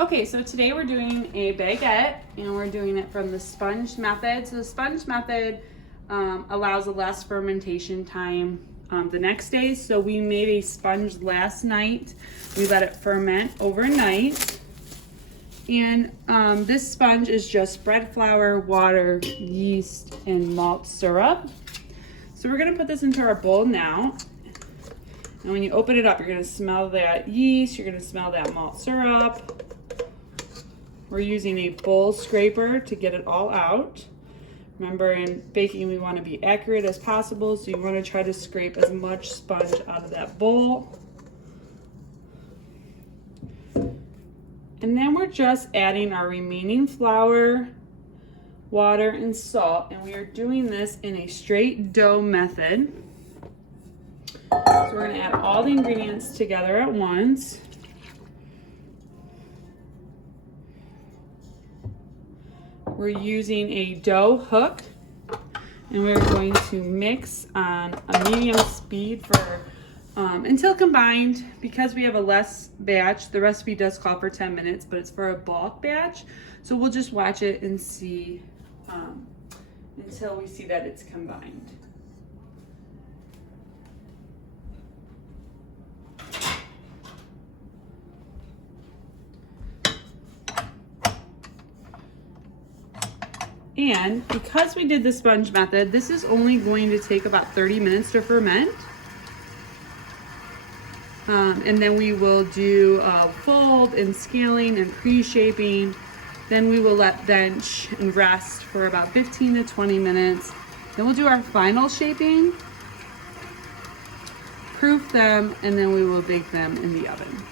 Okay, so today we're doing a baguette and we're doing it from the sponge method. So the sponge method allows a less fermentation time the next day. So we made a sponge last night. We let it ferment overnight. And this sponge is just bread flour, water, yeast, and malt syrup. So we're gonna put this into our bowl now. And when you open it up, you're gonna smell that yeast, you're gonna smell that malt syrup. We're using a bowl scraper to get it all out. Remember, in baking, we want to be accurate as possible, so you want to try to scrape as much sponge out of that bowl. And then we're just adding our remaining flour, water, and salt, and we are doing this in a straight dough method. So we're going to add all the ingredients together at once. We're using a dough hook, and we're going to mix on a medium speed for until combined. Because we have a less batch, the recipe does call for 10 minutes, but it's for a bulk batch. So we'll just watch it and see until we see that it's combined. And because we did the sponge method, this is only going to take about 30 minutes to ferment. And then we will do fold and scaling and pre-shaping. Then we will let bench and rest for about 15 to 20 minutes. Then we'll do our final shaping, proof them, and then we will bake them in the oven.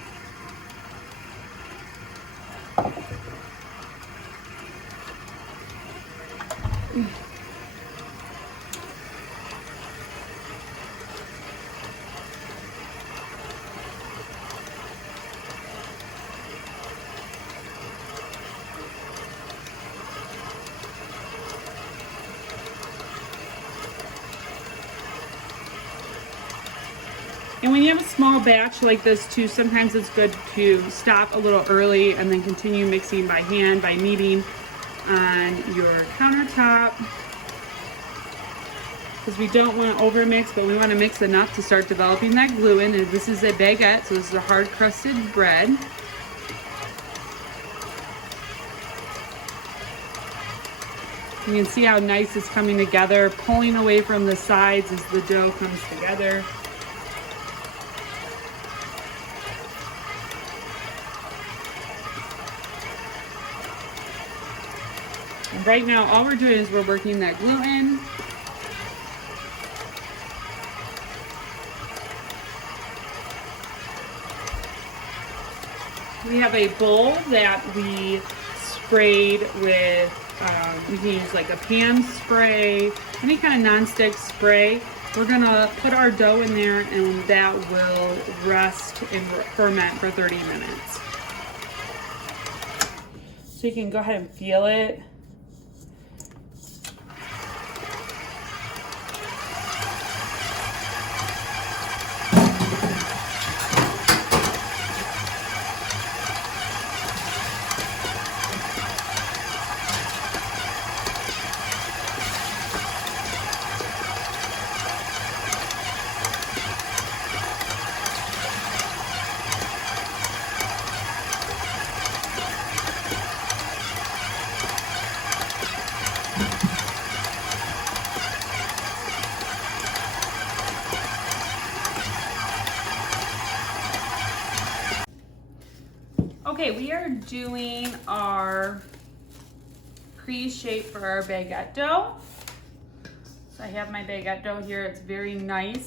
And when you have a small batch like this too, sometimes it's good to stop a little early and then continue mixing by hand, by kneading on your countertop. Because we don't want to overmix, but we want to mix enough to start developing that gluten. And this is a baguette, so this is a hard crusted bread. You can see how nice it's coming together, pulling away from the sides as the dough comes together. And right now, all we're doing is we're working that gluten. We have a bowl that we sprayed with, we can use like a pan spray, any kind of nonstick spray. We're gonna put our dough in there and that will rest and ferment for 30 minutes. So you can go ahead and feel it. Okay, we are doing our pre-shape for our baguette dough. So I have my baguette dough here. It's very nice.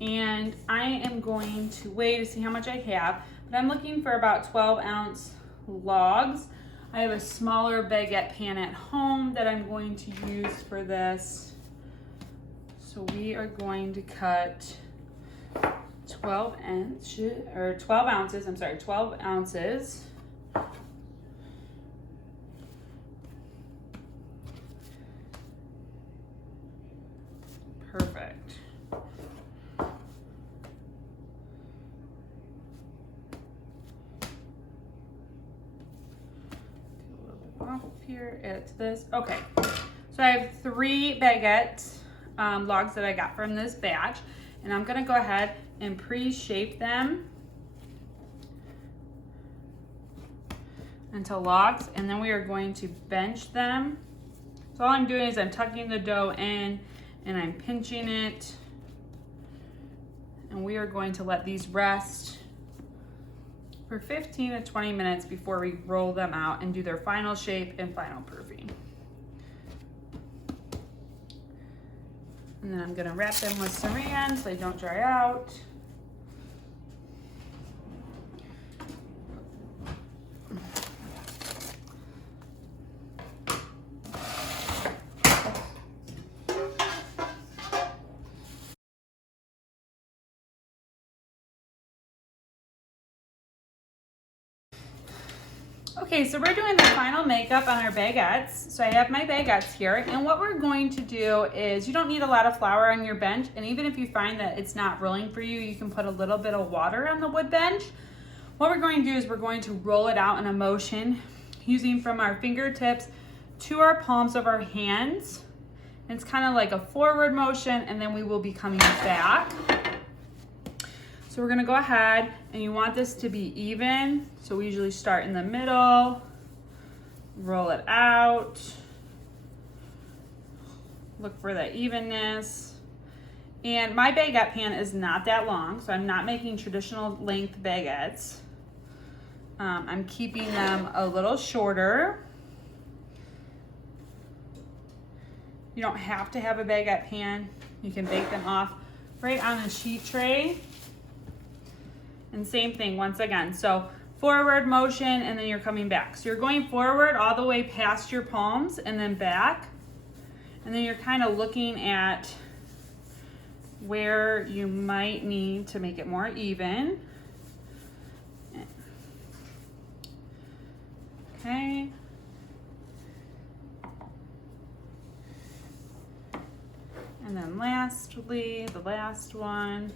And I am going to weigh to see how much I have. But I'm looking for about 12-ounce logs. I have a smaller baguette pan at home that I'm going to use for this. So we are going to cut 12 ounces, 12 ounces. Perfect. off here, add it to this. Okay, so I have 3 baguette logs that I got from this batch, and I'm gonna go ahead and pre-shape them into logs, and then we are going to bench them. So all I'm doing is I'm tucking the dough in and I'm pinching it, and we are going to let these rest for 15 to 20 minutes before we roll them out and do their final shape and final proofing. And then I'm gonna wrap them with saran so they don't dry out. Okay, so we're doing the final makeup on our baguettes. So I have my baguettes here, and what we're going to do is, you don't need a lot of flour on your bench, and even if you find that it's not rolling for you, you can put a little bit of water on the wood bench. What we're going to do is we're going to roll it out in a motion using from our fingertips to our palms of our hands. And it's kind of like a forward motion, and then we will be coming back. So we're gonna go ahead, and you want this to be even. So we usually start in the middle, roll it out, look for the evenness. And my baguette pan is not that long, so I'm not making traditional length baguettes. I'm keeping them a little shorter. You don't have to have a baguette pan. You can bake them off right on a sheet tray. And same thing once again. So forward motion, and then you're coming back. So you're going forward all the way past your palms and then back. And then you're kind of looking at where you might need to make it more even. Okay. And then lastly, the last one.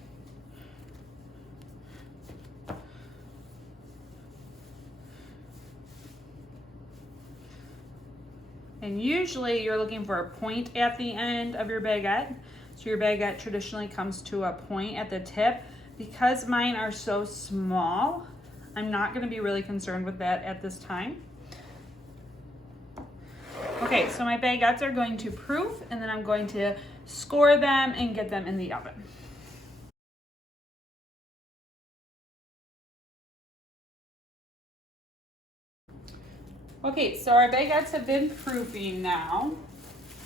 And usually you're looking for a point at the end of your baguette. So your baguette traditionally comes to a point at the tip. Because mine are so small, I'm not gonna be really concerned with that at this time. Okay, so my baguettes are going to proof, and then I'm going to score them and get them in the oven. Okay, so our baguettes have been proofing now,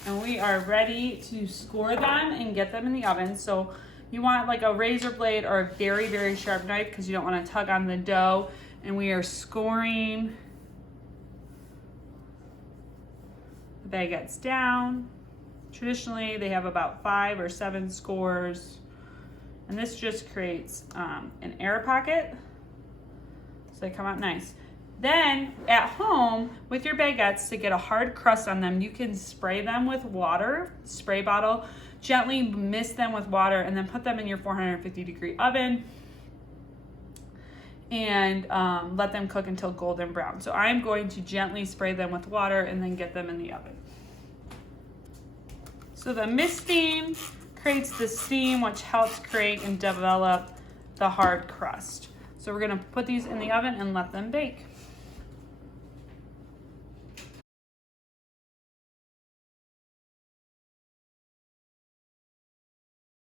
and we are ready to score them and get them in the oven. So you want like a razor blade or a very, very sharp knife, because you don't want to tug on the dough. And we are scoring the baguettes down. Traditionally, they have about 5 or 7 scores. And this just creates an air pocket, so they come out nice. Then at home with your baguettes, to get a hard crust on them, you can spray them with water, spray bottle, gently mist them with water, and then put them in your 450-degree oven and let them cook until golden brown. So I'm going to gently spray them with water and then get them in the oven. So the misting creates the steam, which helps create and develop the hard crust. So we're gonna put these in the oven and let them bake.